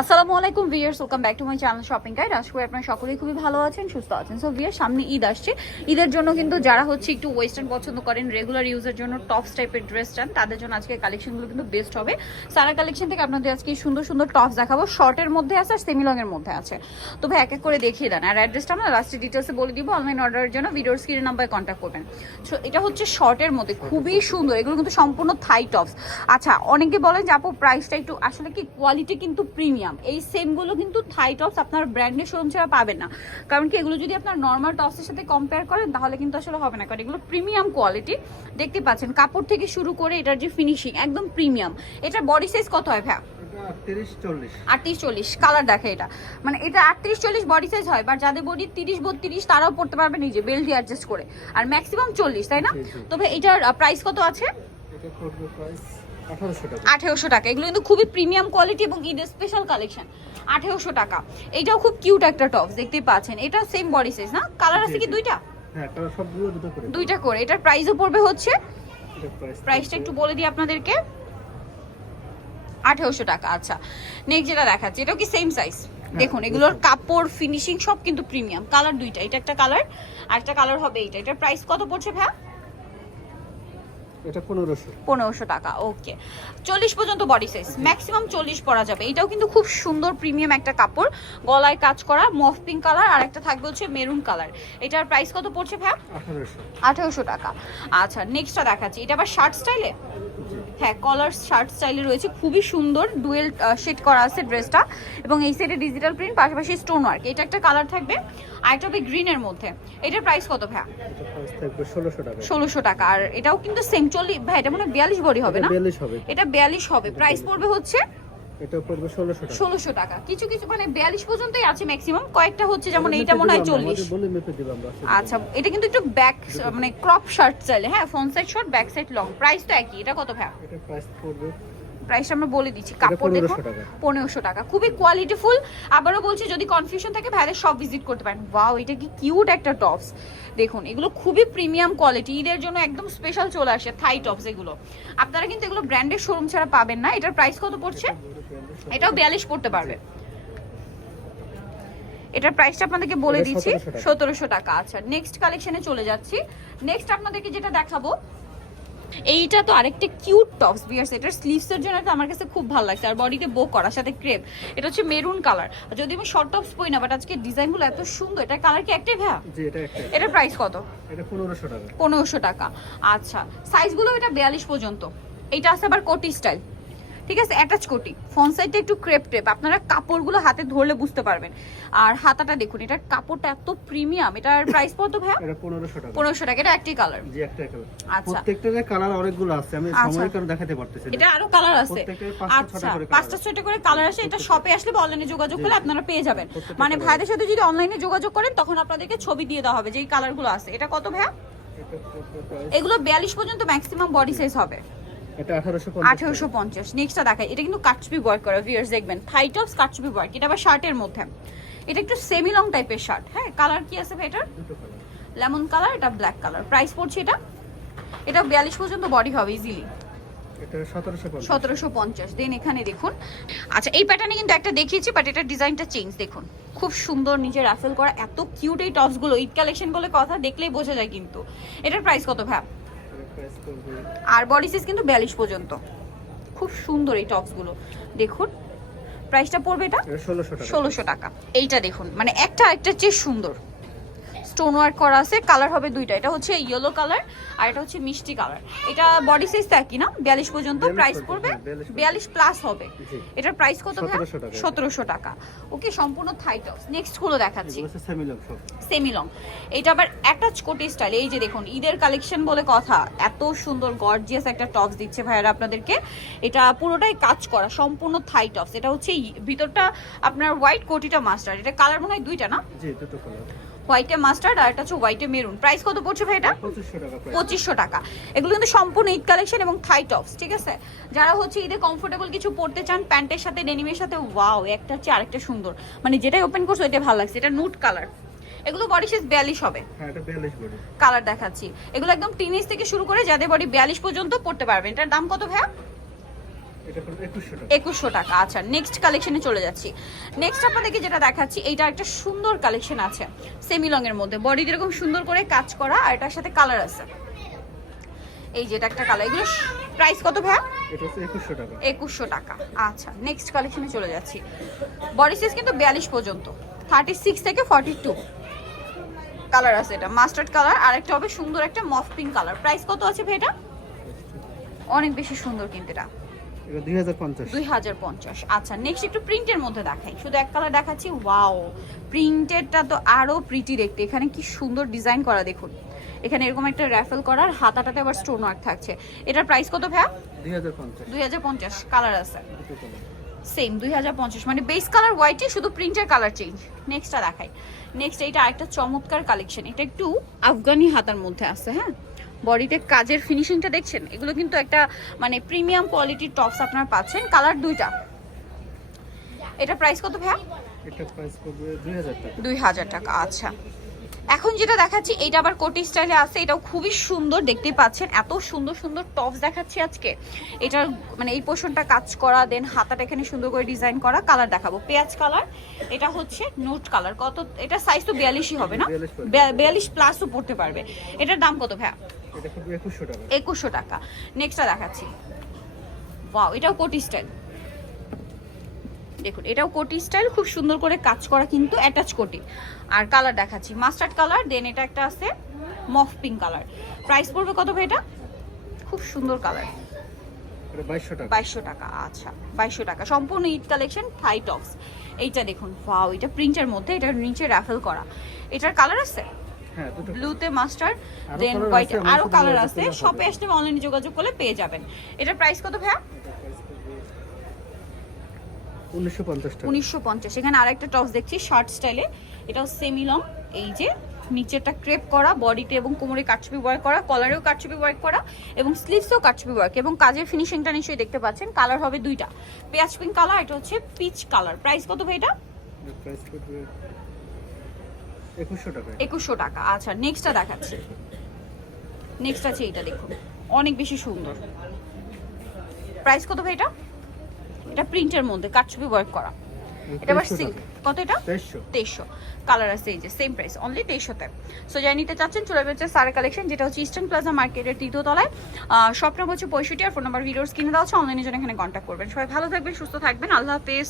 আসসালামু আলাইকুম viewers welcome back to my channel shopping guide. আশা করি আপনারা সকলেই খুবই ভালো আছেন, সুস্থ আছেন। সো ভিয়ার সামনে ঈদ আসছে। ঈদের জন্য কিন্তু যারা হচ্ছে একটু ওয়েস্টার্ন পছন্দ করেন রেগুলার ইউজের জন্য টপস টাইপের ড্রেস চান, তাদের জন্য আজকে কালেকশনগুলো কিন্তু বেস্ট হবে। সারা কালেকশন থেকে আপনাদের আজকে সুন্দর সুন্দর টপস দেখাবো। শর্টের মধ্যে আছে আর সেমি লং এর মধ্যে আছে। তো ভাই, এক এক করে দেখিয়ে দেন। আর অ্যাড্রেসটা আমরা লাস্টে ডিটেলসে বলে দিব অনলাইন অর্ডারের জন্য। ভিডিওর স্ক্রিনের নাম্বারে কন্ট্যাক্ট করবেন। সো এটা হচ্ছে শর্টের মধ্যে। খুবই সুন্দর। এগুলো কিন্তু সম্পূর্ণ থাই টপস আচ্ছা অনেকে বলেন যে আপু প্রাইসটা একটু, আসলে কি কোয়ালিটি কিন্তু প্রিমিয়াম এই সেমগুলো কিন্তু থাই টপস আপনার ব্র্যান্ডের শোরুম ছাড়া পাবেন না। কারণ কি এগুলো যদি আপনার নর্মাল টপসের সাথে কম্পেয়ার করেন তাহলে কিন্তু আসলে হবে না। কারণ এগুলো প্রিমিয়াম কোয়ালিটি দেখতে পাচ্ছেন কাপড় থেকে শুরু করে এটার যে ফিনিশিং একদম প্রিমিয়াম এটার বডি সাইজ কত হয় ভ্যা আটত্রিশ চল্লিশ কালার দেখে এটা। মানে এটা আটত্রিশ চল্লিশ বডি সাইজ হয় বাট যাদের বডি তিরিশ বত্রিশ তারাও পড়তে পারবে নিজে বেল্ট অ্যাডজাস্ট করে। আর ম্যাক্সিমাম চল্লিশ তাই না। তবে এটার প্রাইস কত আছে? আঠারোশো টাকা। এগুলো কিন্তু খুবই প্রিমিয়াম কোয়ালিটি এবং ঈদের স্পেশাল কালেকশন আঠেরোশো টাকা। এটাও খুব কিউট একটা টপস দেখতেই পাচ্ছেন। এটা সেম বডি সাইজ না? কালার আছে কি দুইটা? হ্যাঁ দুইটা করে। এটার প্রাইসও পড়বে হচ্ছে? প্রাইসটা একটু বলে দিই আপনাদেরকে। আঠেরোশো টাকা আচ্ছা। নেক্সট যেটা দেখাচ্ছি এটাও কি সেম সাইজ দেখুন এগুলোর কাপড় ফিনিশিং সব কিন্তু প্রিমিয়াম কালার দুইটা। এটা একটা কালার আর একটা কালার হবে এইটা। এটার প্রাইস কত পড়ছে ভ্যা এটা পনেরোশো। পনেরোশো টাকা ওকে। চল্লিশ পর্যন্ত বডি সাইজ ম্যাক্সিমাম চল্লিশ পরা যাবে। এটাও কিন্তু খুব সুন্দর প্রিমিয়াম একটা কাপড় গলায় কাজ করা মফ পিঙ্ক কালার আর একটা থাকবে হচ্ছে মেরুন কালার এটার প্রাইস কত পড়ছে আঠারোশো। আঠেরোশো টাকা। আচ্ছা নেক্সটটা দেখাচ্ছি। এটা আবার শার্ট স্টাইলে হ্যাঁ কলার শার্ট স্টাইলে রয়েছে। খুবই সুন্দর ডুয়েল শেড করা আছে ড্রেসটা এবং এই সাইডে ডিজিটাল প্রিন্ট পাশাপাশি স্টোন ওয়ার্ক এটা একটা কালার থাকবে আর একটা হবে গ্রিনের মধ্যে। এটার প্রাইস কত ভাইয়া? এটা ষোলোশো টাকা। আর এটাও কিন্তু সেম চল্লিশ ভাই এটা মনে হয় বিয়াল্লিশ বডি হবে না? এটা বিয়াল্লিশ হবে। প্রাইস পড়বে হচ্ছে এটা পড়বে 1600 টাকা। টাকা। কিছু কিছু মানে বিয়াল্লিশ পর্যন্তই আছে ম্যাক্সিমাম কয়েকটা হচ্ছে যেমন এইটা মনে হয় দিবো আমরা, চল্লিশ। আমাদের বলে মেপে দিব আমরা আচ্ছা এটা কিন্তু একটু ব্যাক মানে ক্রপ শার্ট চাইলে। হ্যাঁ front side short back side long price তো একই। এটা কত ভাই এটা প্রাইস পড়বে প্রাইসটা আমরা বলে দিচ্ছি। কাপড় দেখুন পনেরোশো টাকা। খুবই কোয়ালিটিফুল আবারও বলছি যদি কনফিউশন থাকে ভাইদের সব ভিজিট করতে পারেন। ওয়াও এটা কি কিউট একটা টপস দেখুন এগুলো খুবই প্রিমিয়াম কোয়ালিটি ঈদের জন্য একদম স্পেশাল চলে আসে থাই টপস এগুলো। আপনারা কিন্তু এগুলো ব্র্যান্ডের শোরুম ছাড়া পাবেন না। এটার প্রাইস কত পড়ছে? এটাও বিয়াল্লিশ পড়তে পারবে। এটার প্রাইসটা আপনাদেরকে বলে দিচ্ছি 1700 টাকা। সতেরোশো টাকা। আচ্ছা নেক্সট কালেকশনে চলে যাচ্ছি। নেক্সট আপনাদেরকে যেটা দেখাবো এইটা তো আরেকটা কিউট টপস বিয়ার্স। এটার স্লিভসের জন্য তো আমার কাছে খুব ভালো লাগছে। আর বডিতে বো করার সাথে ক্রেপ এটা হচ্ছে মেরুন কালার যদি আমি শর্ট টপস পরি না বাট আজকে ডিজাইনগুলো এত সুন্দর এটা কালার কি একটাই ভাইয়া এটা প্রাইস কত? এটা পনেরোশো টাকা। পনেরোশো টাকা। আচ্ছা সাইজগুলো এটা বিয়াল্লিশ পর্যন্ত। এইটা আছে আবার কোটি স্টাইল ঠিক আছে? অ্যাটাচ কোটি। ফ্রন্ট সাইডটা একটু ক্রেপ টেপ আপনারা কাপড়গুলো হাতে ধরলে বুঝতে পারবেন। আর হাতাটা দেখুন এটার কাপড়টা এত প্রিমিয়াম এটার প্রাইস কত ভাইয়া? এটা পনেরোশো টাকা। এটা একটি কালার জি একটা কালার আচ্ছা। প্রত্যেকটার কালার অনেকগুলো আছে আমি আচ্ছা। সময় কারণ দেখাতে পারতেছি এটা আরও কালার আছে। আচ্ছা করে পাঁচটা। ছয়টা করে কালার আছে এটা শপে আসলে বা অনলাইনে যোগাযোগ করলে আপনারা পেয়ে যাবেন। মানে ভাইদের সাথে যদি অনলাইনে যোগাযোগ করেন তখন আপনাদেরকে ছবি দিয়ে দেওয়া হবে যে এই কালারগুলো আছে। এটা কত ভাইয়া? এগুলো বিয়াল্লিশ পর্যন্ত ম্যাক্সিমাম বডি সাইজ হবে। এটা নেক্সটটা দেখাই। এটা কিন্তু করা ভিউয়ার্স দেখবেন। থাই টপস এটা আবার শার্টের মধ্যে। এটা একটু সেমি লং টাইপের শার্ট হ্যাঁ কালার কি আছে ভাই এটার? লেমন কালার এটা ব্ল্যাক কালার প্রাইস পড়ছে এটা? এটা পর্যন্ত বডি হবে ইজিলি সতেরোশো পঞ্চাশ। দেন এখানে দেখুন। আচ্ছা এই প্যাটার্নে কিন্তু একটা দেখিয়েছি বাট এটার ডিজাইনটা চেঞ্জ দেখুন। খুব সুন্দর নিচে রাফেল করা এত কিউট এই টপসগুলো ঈদ কালেকশন বলে কথা দেখলেই বোঝা যায় কিন্তু। এটার প্রাইস কত পড়বে আর বডি সাইজ কিন্তু বিয়াল্লিশ পর্যন্ত। খুব সুন্দর এই টপসগুলো দেখুন প্রাইসটা পড়বে এটা? ষোলোশো টাকা। এইটা দেখুন মানে একটা একটা চেয়ে সুন্দর। স্টোন ওয়ার্ক করা আছে কালার হবে দুইটা। এটা হচ্ছে ইয়েলো কালার আর এটা হচ্ছে মিষ্টি কালার এটা বডি সাইজ একই না? বিয়াল্লিশ পর্যন্ত 42 প্রাইস পড়বে। হ্যাঁ, 42 বিয়াল্লিশ প্লাস হবে। এটার প্রাইস কত 1700 টাকা। সতেরোশো টাকা। ওকে সম্পূর্ণ থাই টপস নেক্সটগুলো দেখাচ্ছি। সেমি লং এটা আবার অ্যাটাচ কোটি স্টাইল এই যে দেখুন ঈদের কালেকশন বলে কথা। এত সুন্দর গর্জিয়াস একটা টপস দিচ্ছে ভাইয়ারা আপনাদেরকে। এটা পুরোটাই কাজ করা সম্পূর্ণ থাই টপস এটা হচ্ছে ভিতরটা আপনার হোয়াইট কোটিটা মাস্টার এটা কালার মনে হয় দুইটা না? জি, দুটো colour। হোয়াইটে মাস্টার্ড আর একটা হচ্ছে হোয়াইটে মেরুন। প্রাইস কত পড়ছে ভাই এটা? 2500 টাকা price। পঁচিশশো টাকা। এগুলো কিন্তু সম্পূর্ণ ঈদ কালেকশন এবং থাই টপস ঠিক আছে? যারা হচ্ছে ঈদে কমফোর্টেবল কিছু পড়তে চান প্যান্টের সাথে ডেনিমের সাথে ওয়াও একটা হচ্ছে আরেকটা সুন্দর। মানে যেটাই ওপেন করছ এটা ভালো লাগছে। এটা নুট কালার এগুলো বডি সাইজ বিয়াল্লিশ হবে। হ্যাঁ, এটা 42 body। কালার দেখাচ্ছি। এগুলো একদম টিনিস থেকে শুরু করে যাদের বডি বিয়াল্লিশ পর্যন্ত পড়তে পারবেন। এটার দাম কত ভাইয়া? একুশশো টাকা। আচ্ছা নেক্সট কালেকশনে চলে যাচ্ছি। নেক্সট আপনাদেরকে যেটা দেখাচ্ছি এইটা একটা সুন্দর কালেকশন আছে সেমি লং এর মধ্যে বডি এরকম সুন্দর করে কাজ করা আর এটার সাথে কালার আছে। এই যেটা একটা কালার এগুলো প্রাইস কত টাকা। একুশশো টাকা আচ্ছা নেক্সট কালেকশনে চলে যাচ্ছি। বডি সাইজ কিন্তু বিয়াল্লিশ পর্যন্ত থার্টি সিক্স থেকে ফর্টি টু কালার আছে এটা মাস্টার্ড কালার আর একটা হবে সুন্দর একটা মফ পিঙ্ক কালার প্রাইস কত আছে ভাই এটা? অনেক বেশি সুন্দর কিন্তু এটা। এটা দুই হাজার পঞ্চাশ। দুই হাজার পঞ্চাশ। আচ্ছা নেক্সট একটু প্রিন্টের মধ্যে দেখাই। শুধু এক কালার দেখাচ্ছি ওয়াও প্রিন্টেডটা তো আরও প্রিটি দেখতে। এখানে কি সুন্দর ডিজাইন করা দেখুন। এখানে এরকম একটা র্যাফেল করার হাতাটাতে আবার স্টোন ওয়ার্ক থাকছে। এটার প্রাইস কত ভাইয়া? কালার আছে। সেম দুই হাজার পঞ্চাশ। মানে বেস কালার হোয়াইটই শুধু প্রিন্টের কালার চেঞ্জ নেক্সটটা দেখাই। নেক্সট এইটা আরেকটা চমৎকার কালেকশন এটা একটু আফগানি হাতার মধ্যে আছে হ্যাঁ? বডিতে কাজের ফিনিশিংটা দেখছেন? এগুলো কিন্তু একটা মানে প্রিমিয়াম কোয়ালিটির টপস আপনারা পাচ্ছেন। কালার দুইটা। এটা প্রাইস কত ভাইয়া? এটা প্রাইস পড়বে দুই হাজার টাকা। দুই হাজার টাকা আচ্ছা। এখন যেটা দেখাচ্ছি এটা আবার কোটি স্টাইলে আছে এটাও খুবই সুন্দর দেখতেই পাচ্ছেন এত সুন্দর সুন্দর টপস দেখাচ্ছি আজকে। এটার মানে এই পোর্শনটা কাজ করা দেন হাতাটা এখানে সুন্দর করে ডিজাইন করা কালার দেখাবো। পেঁয়াজ কালার এটা হচ্ছে নোট কালার কত এটা সাইজ তো বিয়াল্লিশই হবে না? 42 পড়বে। বিয়া- বিয়াল্লিশ প্লাসও পড়তে পারবে। এটার দাম কত ভাইয়া? একুশশো টাকা। একুশশো টাকা। নেক্সটটা দেখাচ্ছি। ওয়াও এটাও কোটি স্টাইল দেখুন এটাও কোটি স্টাইল খুব সুন্দর করে কাজ করা কিন্তু অ্যাটাচ কোটি। আর কালার দেখাচ্ছি মাস্টার্ড কালার দেন এটা একটা আছে মফ পিঙ্ক কালার প্রাইস পড়বে কত ভাই এটা? খুব সুন্দর কালার বাইশশো টাকা। আচ্ছা বাইশশো টাকা। সম্পূর্ণ ঈদ কালেকশন থাই টপস এইটা দেখুন এটা প্রিন্টের মধ্যে নিচে র্যাফেল করা। এটার কালার আছে? ব্লুতে মাস্টার দেন হোয়াইট আরও কালার আছে শপে আসলে অনলাইনে যোগাযোগ করলে পেয়ে যাবেন। এটার প্রাইস কত ভাইয়া? উনিশশো পঞ্চাশ এখানে আরেকটা টপস দেখছি শর্ট স্টাইলে এটাও সেমি লং এই যে নিচেরটা ক্রেপ করা বডিতে এবং কোমরে কাটছবি ওয়ার্ক করা কলারেও কাটছবি ওয়ার্ক করা এবং স্লিভসেও কাটছবি ওয়ার্ক এবং কাজের ফিনিশিংটা নিশ্চয়ই দেখতে পাচ্ছেন কালার হবে দুইটা। পেঁয়াজ পিঙ্ক কালার এটা হচ্ছে পিচ কালার প্রাইস কত ভাই এটা? একুশশো টাকা। একুশশো টাকা। আচ্ছা নেক্সটটা দেখাচ্ছি। নেক্সট আছে এটা দেখুন। অনেক বেশি সুন্দর। প্রাইস কত ভাই এটা? এটা প্রিন্টের মধ্যে কাটছবি ওয়ার্ক করা। এটা আবার সিল্ক কত এটা? তেইশশো। কালার আছে এই যে সেম প্রাইস অনলি তেইশশোতে। সো যাই নিতে চাচ্ছেন চলে যাচ্ছে সারা কালেকশন যেটা হচ্ছে ইস্টার্ন প্লাজা মার্কেটের তৃতীয় তলায়। শপ নম্বর হচ্ছে পঁয়ষট্টি আর ফোন নাম্বার ভিডিওস কিনে দেওয়া হচ্ছে অনলাইনের জন্য এখানে কন্ট্যাক্ট করবেন। সবাই ভালো থাকবেন সুস্থ থাকবেন। আল্লাহ হাফেজ।